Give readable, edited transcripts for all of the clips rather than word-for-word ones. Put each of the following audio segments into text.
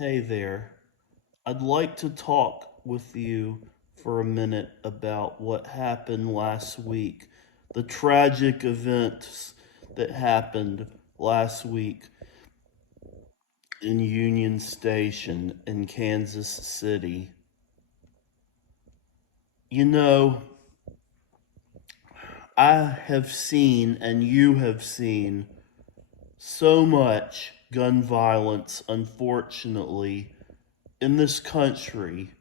Hey there. I'd like to talk with you for a minute about what happened last week, the tragic events that happened last week in Union Station in Kansas City. You know, I have seen and you have seen so much gun violence, unfortunately, in this country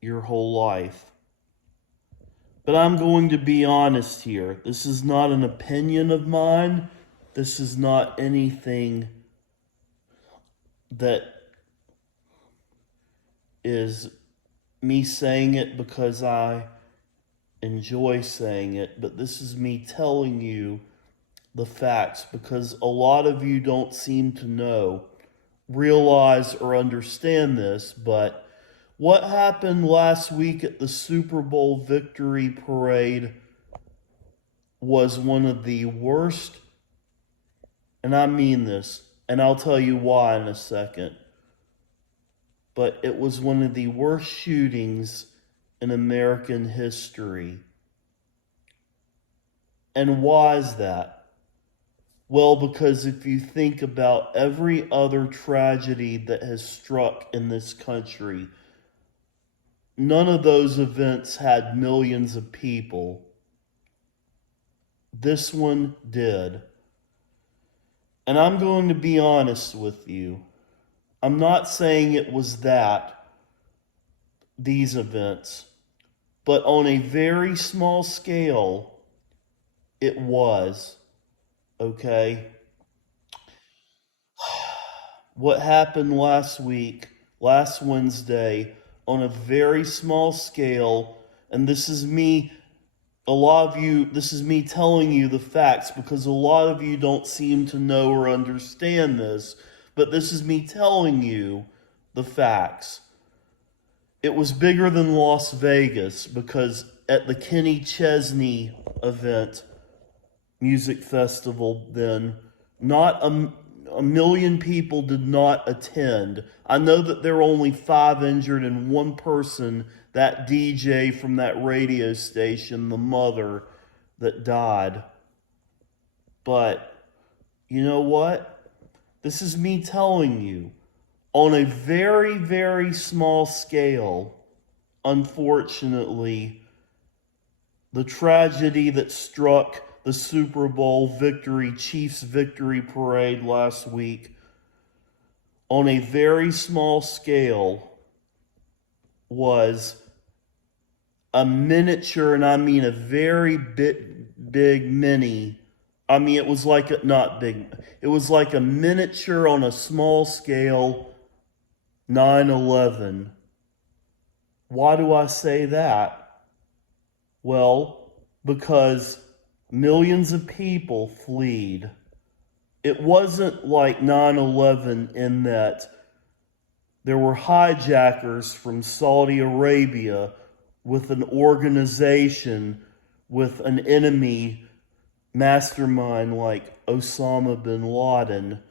your whole life. But I'm going to be honest here. This is not an opinion of mine. This is not anything that is me saying it because I enjoy saying it, but this is me telling you the facts because a lot of you don't seem to know, realize, or understand this. But what happened last week at the Super Bowl victory parade was one of the worst, and I mean this, and I'll tell you why in a second, but it was one of the worst shootings in American history. And why is that? Well, because if you think about every other tragedy that has struck in this country, none of those events had millions of people. This one did. And I'm going to be honest with you. I'm not saying it was these events, but on a very small scale, it was. Okay? What happened last week, last Wednesday, on a very small scale, and this is me, a lot of you, this is me telling you the facts because a lot of you don't seem to know or understand this, but this is me telling you the facts. It was bigger than Las Vegas because at the Kenny Chesney event, music festival, then not a million people did not attend. I know that there were only 5 injured and one person, that DJ from that radio station, the mother, that died. But you know what? This is me telling you on a very, very small scale, unfortunately, the tragedy that struck the Super Bowl victory, Chiefs victory parade last week, on a very small scale, was a miniature, and I mean a very big mini. I mean, it was like not big, it was like a miniature on a small scale 9/11. Why do I say that? Well, because millions of people fled. It wasn't like 9/11 in that there were hijackers from Saudi Arabia with an organization, with an enemy mastermind like Osama bin Laden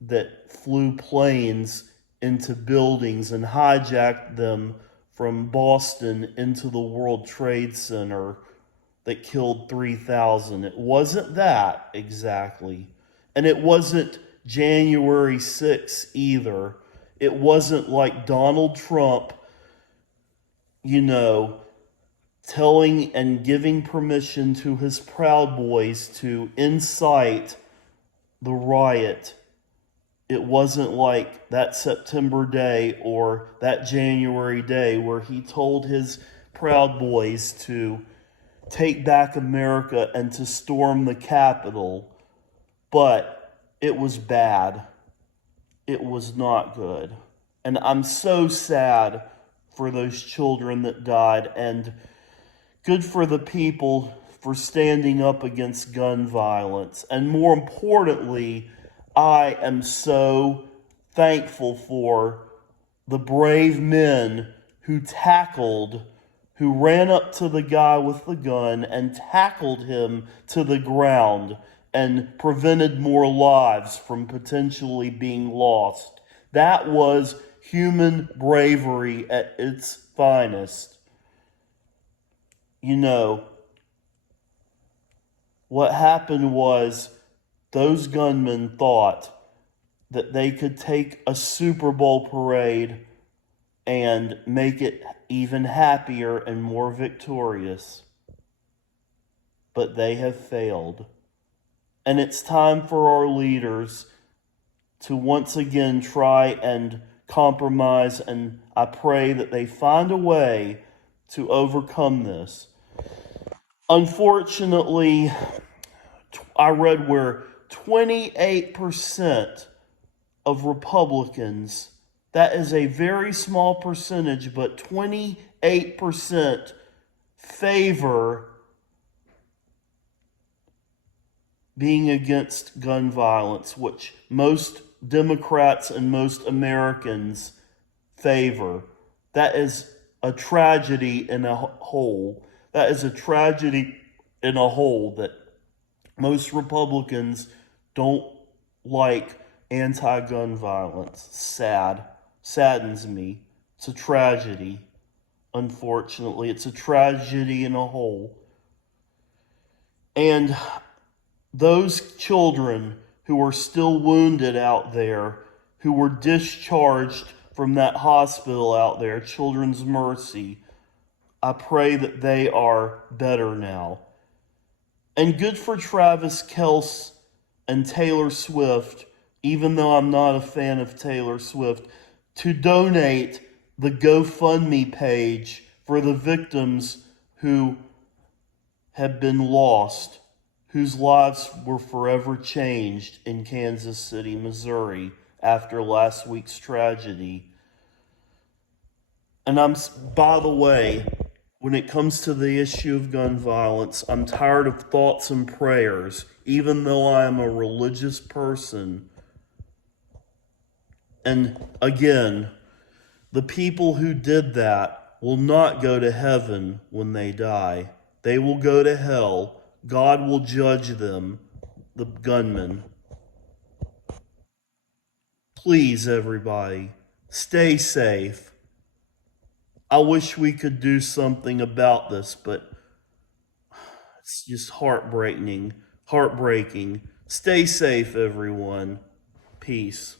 that flew planes into buildings and hijacked them from Boston into the World Trade Center that killed 3,000. It wasn't that exactly. And it wasn't January 6th either. It wasn't like Donald Trump, you know, telling and giving permission to his Proud Boys to incite the riot. It wasn't like that September day or that January day where he told his Proud Boys to take back America and to storm the Capitol. But it was bad. It was not good. And I'm so sad for those children that died, and good for the people for standing up against gun violence. And more importantly, I am so thankful for the brave men who ran up to the guy with the gun and tackled him to the ground and prevented more lives from potentially being lost. That was human bravery at its finest. You know, what happened was those gunmen thought that they could take a Super Bowl parade and make it even happier and more victorious. But they have failed. And it's time for our leaders to once again try and compromise, and I pray that they find a way to overcome this. Unfortunately, I read where 28% of Republicans, that is a very small percentage, but 28% favor being against gun violence, which most Democrats and most Americans favor. That is a tragedy in a whole. That is a tragedy in a whole that most Republicans don't like anti-gun violence. Sad. Saddens me. It's a tragedy. Unfortunately, it's a tragedy in a whole. And those children who are still wounded out there, who were discharged from that hospital out there, Children's Mercy, I pray that they are better now. And good for Travis Kelce and Taylor Swift, even though I'm not a fan of Taylor Swift, to donate the GoFundMe page for the victims who have been lost, whose lives were forever changed in Kansas City, Missouri, after last week's tragedy. And by the way, when it comes to the issue of gun violence, I'm tired of thoughts and prayers, even though I am a religious person. And again, the people who did that will not go to heaven when they die. They will go to hell. God will judge them, the gunmen. Please, everybody, stay safe. I wish we could do something about this, but it's just heartbreaking. Stay safe, everyone. Peace.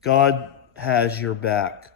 God has your back.